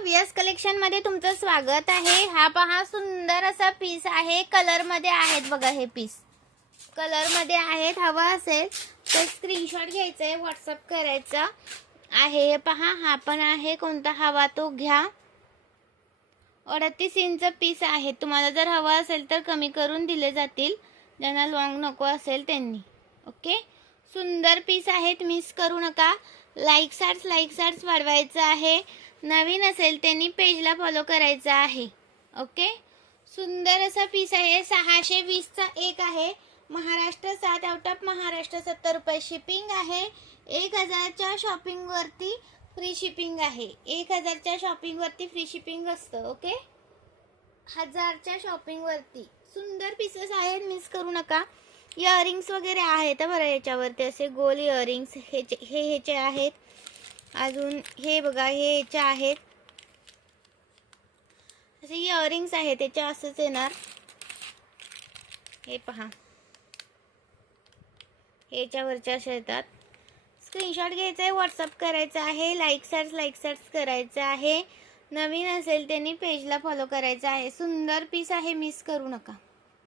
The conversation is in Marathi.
व्हीएस कलेक्शन मध्ये तुमचं स्वागत आहे। हा पहा सुंदर असा पीस आहे, कलर मध्ये आहेत बघा। हे पीस कलर मध्ये आहेत, हवा असेल तर स्क्रीनशॉट घ्यायचा आहे, व्हॉट्सअप करायचा आहे। पहा हा पण आहे, कोणता हवा तो घ्या। 38 इंच पीस आहे, तुम्हाला जर हवा असेल तर कमी करून दिले जातील, ज्यांना लॉंग नको असेल त्यांनी। ओके, सुंदर पीस आहेत, मिस करू नका। लाईक सार्ट्स वाढवायचं आहे, नवीन असेल त्यांनी पेजला फॉलो करायचं आहे। ओके, सुंदर असा पीस आहे, 620 चा एक आहे। महाराष्ट्र 7 आउट ऑफ महाराष्ट्र 70 रुपये शिपिंग आहे। 1000 च्या शॉपिंग वरती फ्री शिपिंग आहे। 1000 च्या शॉपिंग वरती फ्री शिपिंग असतं। ओके, 1000 च्या शॉपिंग वरती सुंदर पीसेस आहेत, मिस करू नका। इयरिंग्स वगैरे आहेत बरं, याच्यावरती असे गोल इयरिंग्स ह्याचे आहेत। अजून हे बघा, हे ह्याचे आहेत, असे इयरिंग्स आहेत, त्याचे असंच येणार। हे पहा, ह्याच्यावरचे असे येतात। स्क्रीनशॉट घ्यायचा आहे, व्हॉट्सअप करायचा आहे, लाईक सार्ट्स करायचं आहे। नवीन असेल त्यांनी पेजला फॉलो करायचं आहे। सुंदर पीस आहे, मिस करू नका।